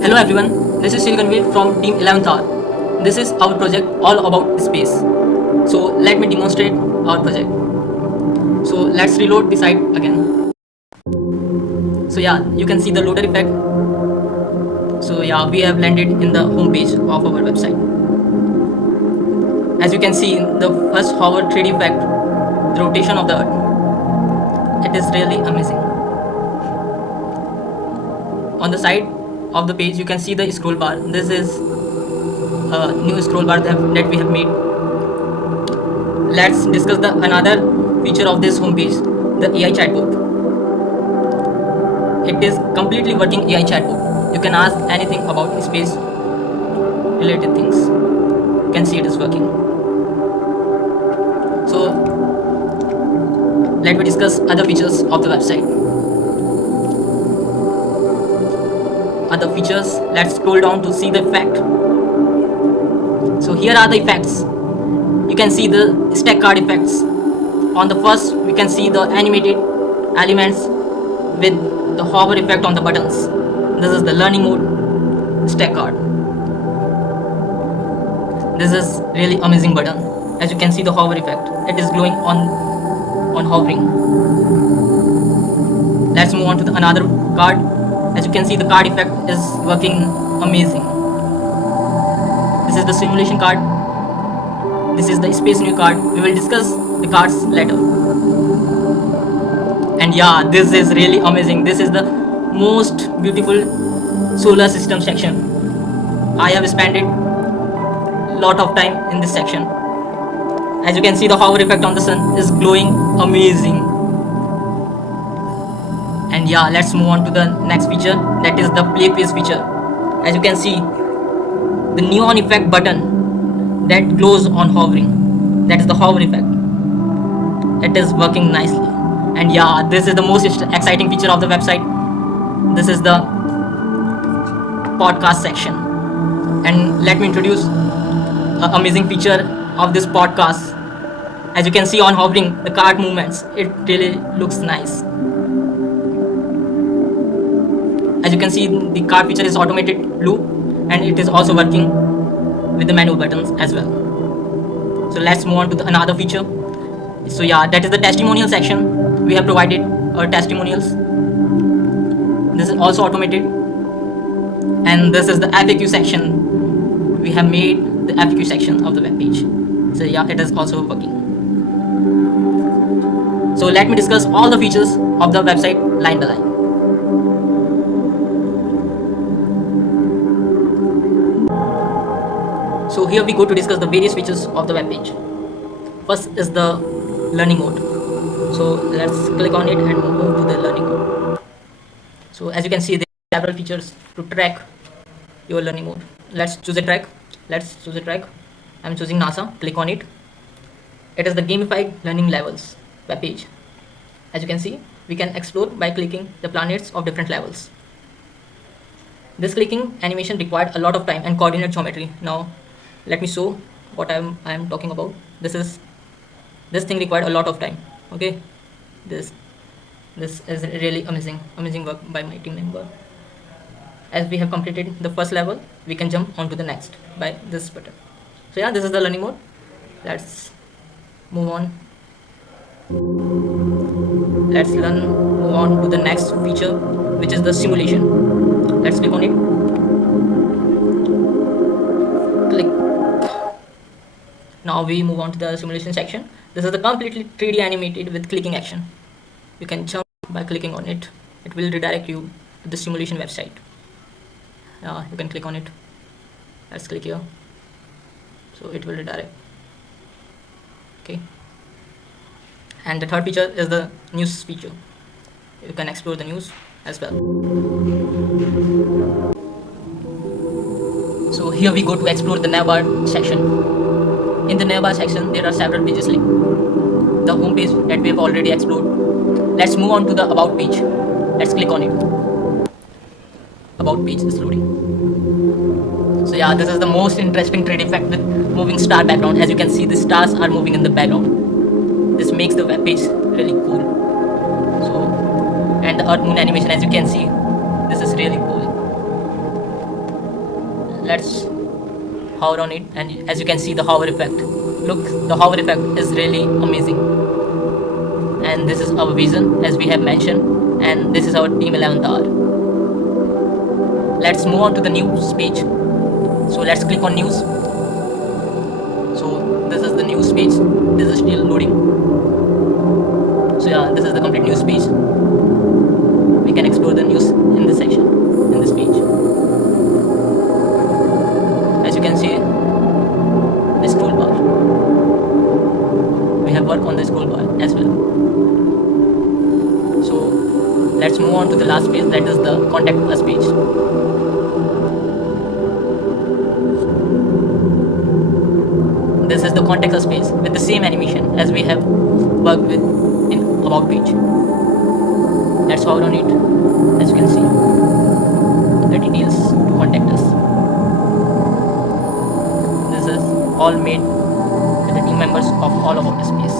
Hello everyone, this is Shilganvir from Team 11th Hour. This is our project all about space. So let me demonstrate our project. So let's reload the site again. So yeah, you can see the loader effect. So yeah, we have landed in the home page of our website. As you can see, the first hover 3D effect, the rotation of the earth. It is really amazing. On the side of the page, you can see the scroll bar. This is a new scroll bar that we have made. Let's discuss the another feature of this homepage, the AI chatbot. It is completely working AI chatbot. You can ask anything about space related things. You can see it is working. So let me discuss other features of the website. Other features, let's scroll down to see the effect. So here are the effects. You can see the stack card effects. On the first, we can see the animated elements with the hover effect on the buttons. This is the learning mode stack card. This is really amazing button. As you can see the hover effect, it is glowing on hovering. Let's move on to the another card. As you can see the card effect is working amazing. This is the simulation card. This is the space new card. We will discuss the cards later. And yeah, this is really amazing. This is the most beautiful solar system section. I have spent it lot of time in this section. As you can see the hover effect on the sun is glowing amazing. And yeah, let's move on to the next feature, that is the play quiz feature. As you can see the neon effect button that glows on hovering, that is the hover effect. It is working nicely. And yeah, this is the most exciting feature of the website. This is the podcast section. And let me introduce an amazing feature of this podcast. As you can see on hovering, the card movements, it really looks nice. As you can see, the card feature is automated loop and it is also working with the manual buttons as well. So let's move on to another feature. So yeah, that is the testimonial section. We have provided our testimonials. This is also automated. And this is the FAQ section. We have made the FAQ section of the web page. So yeah, it is also working. So let me discuss all the features of the website line by line. So here we go to discuss the various features of the web page. First is the learning mode. So let's click on it and move to the learning mode. So as you can see, there are several features to track your learning mode. Let's choose a track. I'm choosing NASA. Click on it. It is the gamified learning levels web page. As you can see, we can explore by clicking the planets of different levels. This clicking animation required a lot of time and coordinate geometry. Now let me show what I'm talking about. This thing required a lot of time. Okay, this is really amazing work by my team member. As we have completed the first level, we can jump on to the next by this button. So yeah, this is the learning mode. Let's move on. Let's move on to the next feature, which is the simulation. Let's click on it. Click. Now we move on to the simulation section. This is the completely 3D animated with clicking action. You can jump by clicking on it. It will redirect you to the simulation website. You can click on it. Let's click here. So it will redirect. Okay. And the third feature is the news feature. You can explore the news as well. So here we go to explore the navbar section. In the navbar section, there are several pages linked. The home page that we have already explored. Let's move on to the about page. Let's click on it. About page is loading. So yeah, this is the most interesting 3D effect with moving star background. As you can see, the stars are moving in the background. This makes the web page really cool. So, and the earth moon animation, as you can see, this is really cool. let's hover on it, and as you can see the hover effect. Look, the hover effect is really amazing. And this is our vision as we have mentioned, and this is our team 11th hour. Let's move on to the news page. So let's click on news. So this is the news page. This is still loading. So yeah, this is the complete news page. We can explore the news in this section, in this page. As you can see, the scroll bar. We have work on the scroll bar as well. So let's move on to the last page, that is the contact us page. This is the contact us page with the same animation as we have worked with in about page. Let's hover on it. As you can see, the details to contact us. This is all made with the team members of all of our space.